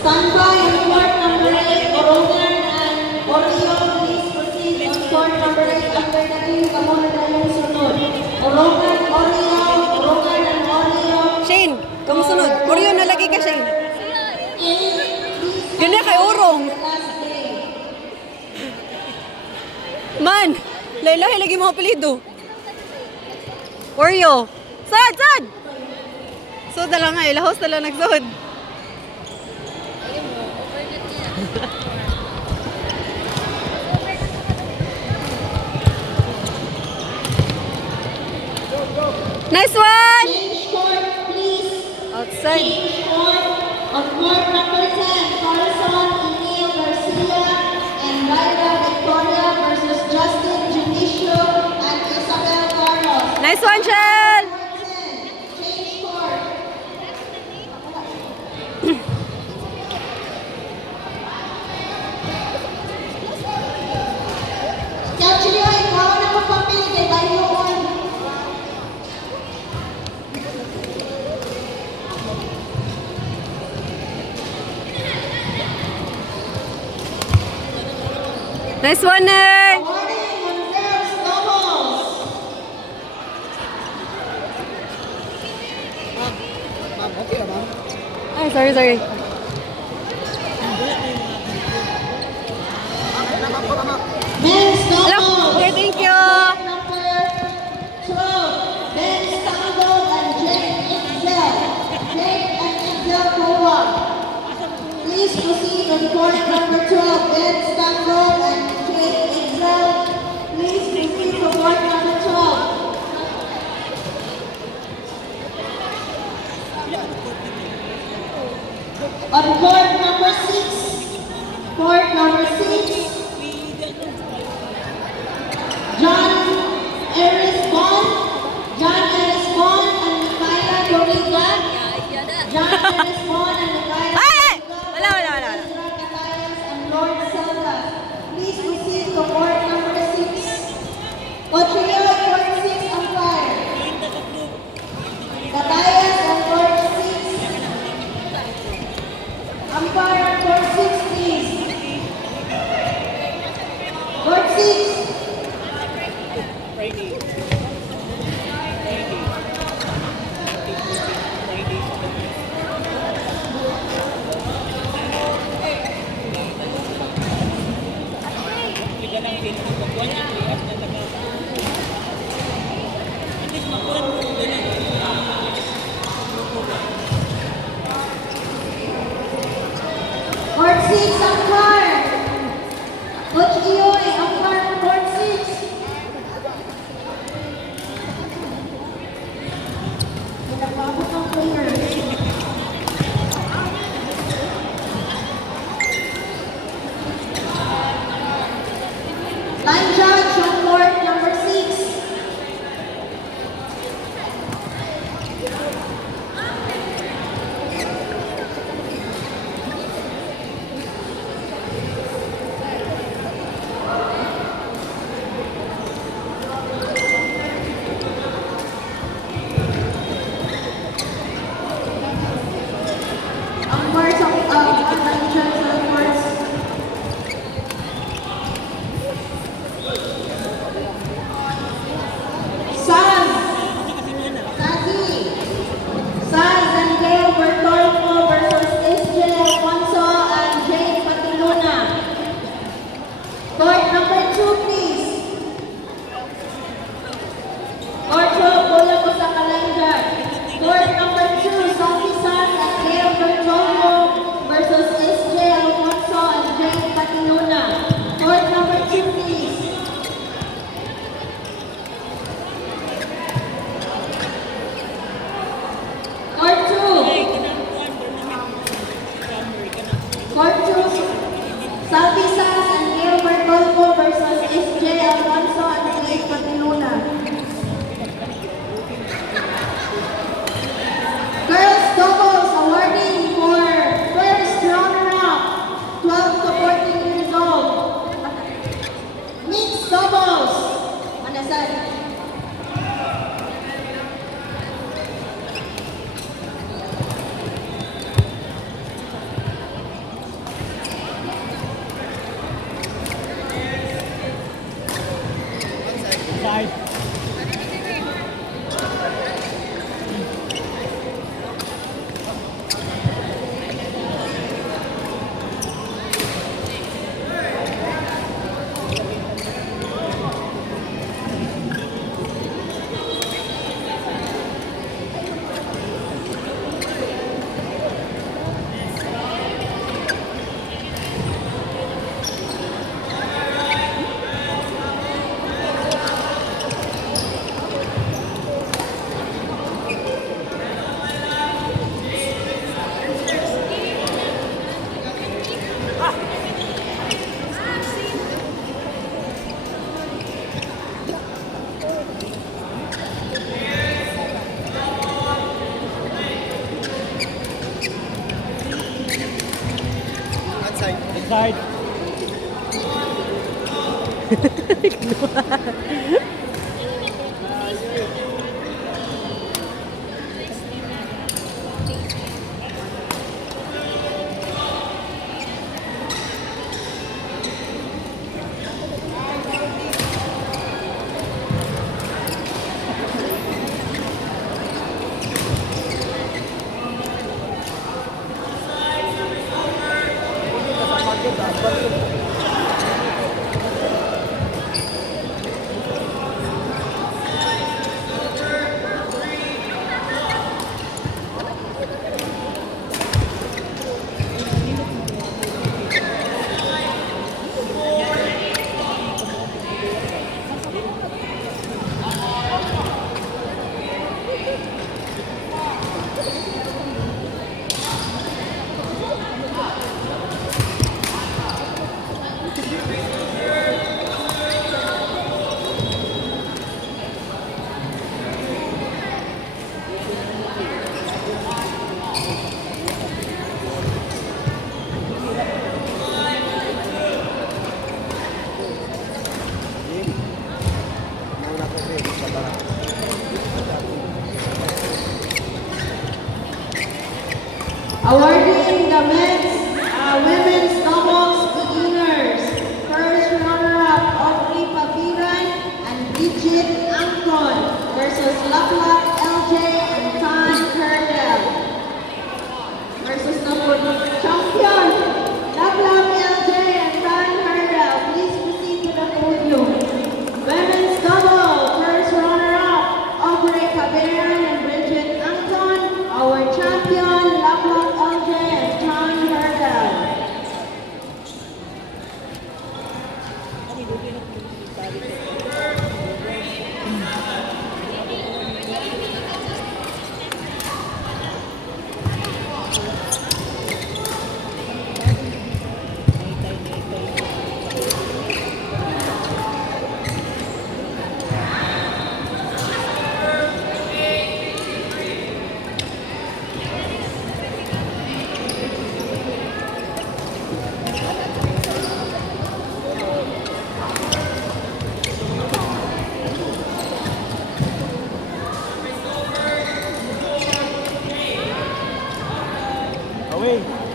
Standby on court number 8, Orogan and Oreo, please proceed on court number 8 after naging kamuna na yung sunod. Orogan, Oreo, Orogan and Oreo. Shane, kamu sunod. Oreo na lagi ka, Shane. Yun na kay Urong. Man, lahi-lahi lagi mga apelido. Oreo. Sad, sad! So, dala nga, ilahos dala nagsod. Nice one! Change court, please. Outside. Change court. On court number 10, Carson Emil Garcia and Lyra Victoria versus Justin Junicio and Isabel Carlos. Nice one, Shell! Change court. Actually, ikaw na magpapili kay Bayo on. Nice one, Nerd! Awarding on girls doubles. Ay, sorry, sorry. Men's Hello. doubles. Okay, thank you. Number 12, Ben Stango and Jake Ixel. Jake and Ixel Kowa. Please proceed on court number 12, Ben Stango and Jake Ixel. Please proceed to court number 12. On court number 6, court number 6, John Eris Bond and Mikaela Doriga. John Eris Bond and Mikaela Ay! Doriga. Wala, wala, wala. Ezra Catayas and Lord Selva. Please proceed to court number 6. Otrio, court 6, umpire. Catayas and court 6. Umpire, court 6, please. Court 6. side. Awarding the women's doubles beginners. First runner-up Audrey Paviran and Bridget Angton versus Laplak LJ and Tan Kerdel. Versus number champion, Laplak LJ and Tan Kerdel. Please proceed to the podium. Women's double, first runner-up Audrey Paviran and Bridget Angton. Our champion, Laplak LJ and Tan Kerdel. Away.